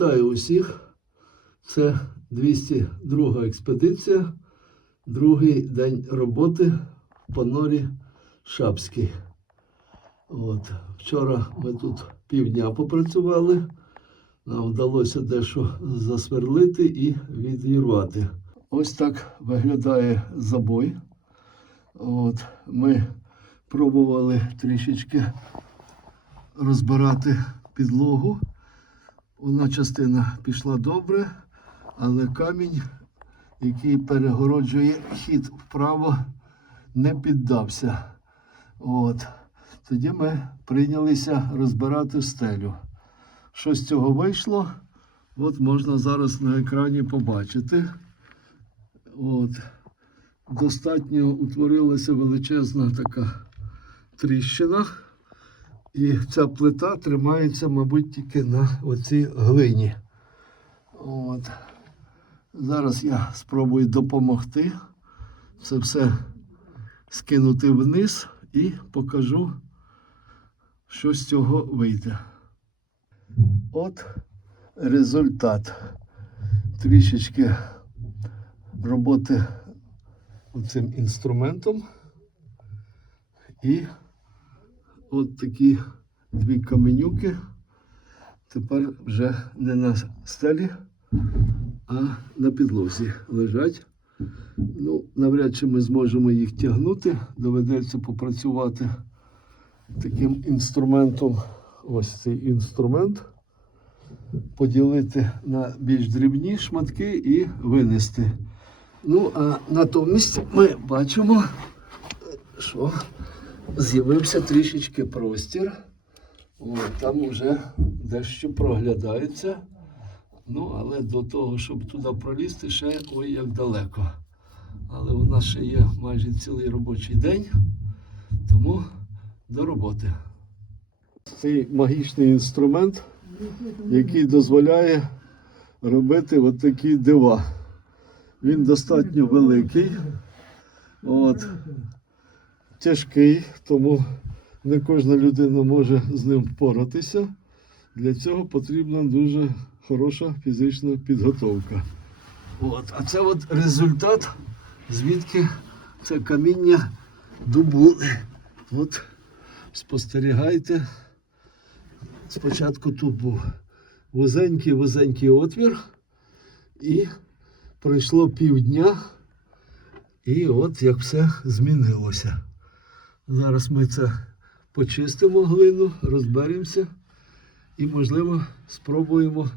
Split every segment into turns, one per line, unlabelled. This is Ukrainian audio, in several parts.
Вітаю усіх. Це 202 експедиція, другий день роботи в понорі Шапській. От. Вчора ми тут півдня попрацювали. Нам вдалося дещо засверлити і відірвати. Ось так виглядає забой. От. Ми пробували трішечки розбирати підлогу. Одна частина пішла добре, але камінь, який перегороджує хід вправо, не піддався. От. Тоді ми прийнялися розбирати стелю. Що з цього вийшло? От можна зараз на екрані побачити. От. Достатньо утворилася величезна така тріщина. І ця плита тримається, мабуть, тільки на оцій глині. От. Зараз я спробую допомогти це все скинути вниз і покажу, що з цього вийде. От результат трішечки роботи цим інструментом. І от такі дві каменюки. Тепер вже не на стелі, а на підлозі лежать. Ну, навряд чи ми зможемо їх тягнути. Доведеться попрацювати таким інструментом. Ось цей інструмент. Поділити на більш дрібні шматки і винести. Ну, а натомість ми бачимо, що з'явився трішечки простір. От, там вже дещо проглядається. Ну, але до того, щоб туди пролізти, ще ой як далеко. Але у нас ще є майже цілий робочий день, тому до роботи. Цей магічний інструмент, який дозволяє робити от такі дива. Він достатньо великий. От тяжкий, тому не кожна людина може з ним впоратися. Для цього потрібна дуже хороша фізична підготовка. От. А це от результат, звідки це каміння добули. От спостерігайте. Спочатку тут був вузенький вузенький отвір, і пройшло півдня, і от як все змінилося. Зараз ми це почистимо глину, розберемося і, можливо, спробуємо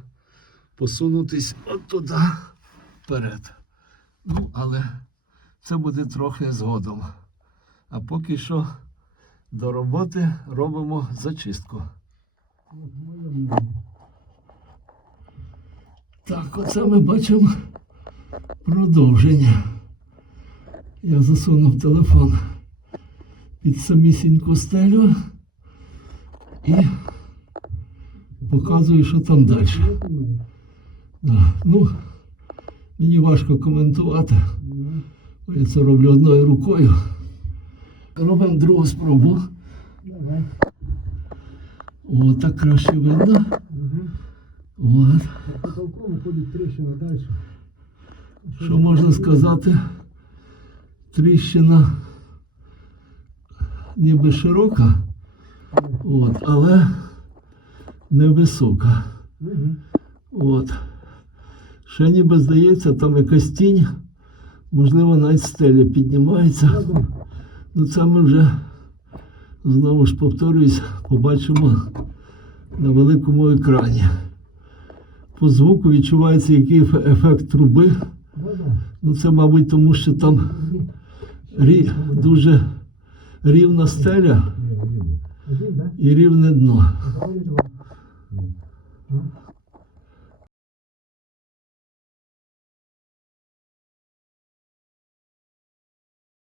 посунутись от туди вперед. Ну, але це буде трохи згодом. А поки що до роботи робимо зачистку. Так, оце ми бачимо продовження. Я засунув телефон під самісіньку стелю і показую, що там далі. Да. Ну, мені важко коментувати. Я це роблю одною рукою. Робимо другу спробу. О, так краще видно. От. Що можна сказати? Тріщина ніби широка, от, але невисока. От. Ще ніби здається, там якась тінь, можливо, навіть стеля піднімається. Ну це ми вже знову ж повторюсь, побачимо на великому екрані. По звуку відчувається який ефект труби. Ну це, мабуть, тому що там рі, дуже рівна стеля і рівне дно.